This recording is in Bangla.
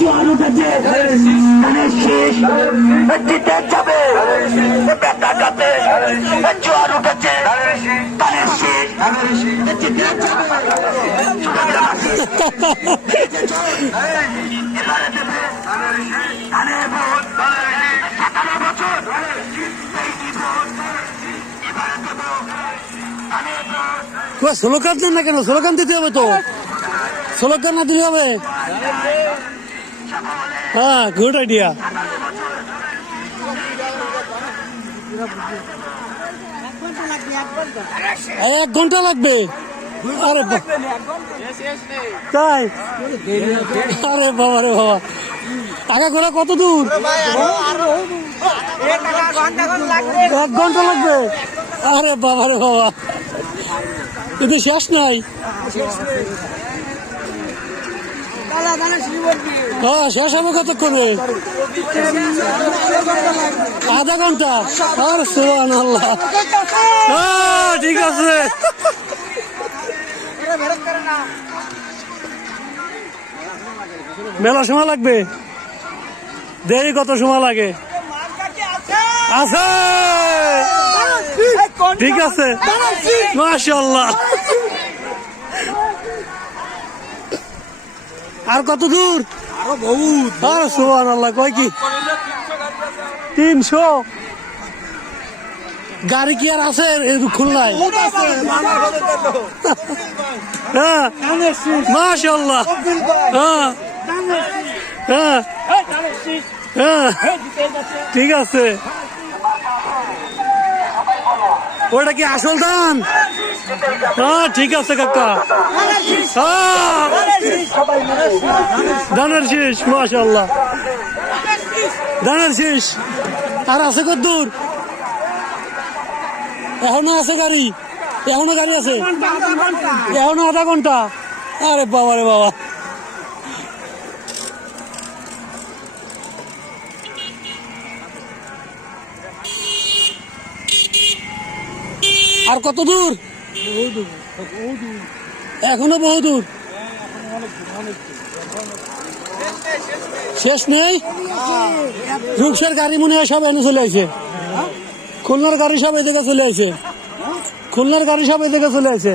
জোয়ান উঠেছে, ধানের শীষ জিতে যাবে, বেটাটাতে জোয়ান উঠেছে, ধানের শীষ জিতে যাবে। এবারে দেবে ধানের ভোট, 17 বছর এই ভোট, এবারে দেব ধানের ভোট। স্লোগান দেন না কেন? স্লোগান দিতে হবে তো, স্লোগান না দিলে হবে? হ্যাঁ, গুড আইডিয়া। 1 ঘন্টা লাগবে? আরে তাই? আরে বাবা রে বাবা, টাকা ঘোরা কত দূর? 1 ঘন্টা লাগবে? আরে বাবা রে বাবা, কিন্তু শেষ নাই। হ্যাঁ, শেষ হবে কতক্ষণে? আধা ঘন্টা? আর সুবহানাল্লাহ। হ্যাঁ, ঠিক আছে। মেলা সময় লাগবে? দেরি কত সময় লাগে? আছে, ঠিক আছে, মাশাআল্লাহ। আর কত দূর? আরো বহুত। আর সুবহানাল্লাহ, কয় কি 300 গাড়ি কি আর আছে খুলনায়? হ্যাঁ, মাশাআল্লাহ। হ্যাঁ হ্যাঁ হ্যাঁ, ঠিক আছে। ওটা কি আসল ধান? হ্যাঁ, ঠিক আছে কাকা। হ্যাঁ, ধানের শীষ, মাশাআল্লাহ, ধানের শীষ। আর আছে কত দূর? এখনো আছে গাড়ি? এখনো গাড়ি আছে? এখনো আধা ঘন্টা? আরে বাবা রে বাবা। আর কত দূর? এখনো বহু দূর। শেষ নেই? রূপসার গাড়ি মনে হয় সব এনে চলে আসে। খুলনার গাড়ি সব এদিকে চলে আসে। খুলনার গাড়ি সব এদিকে চলে আসে।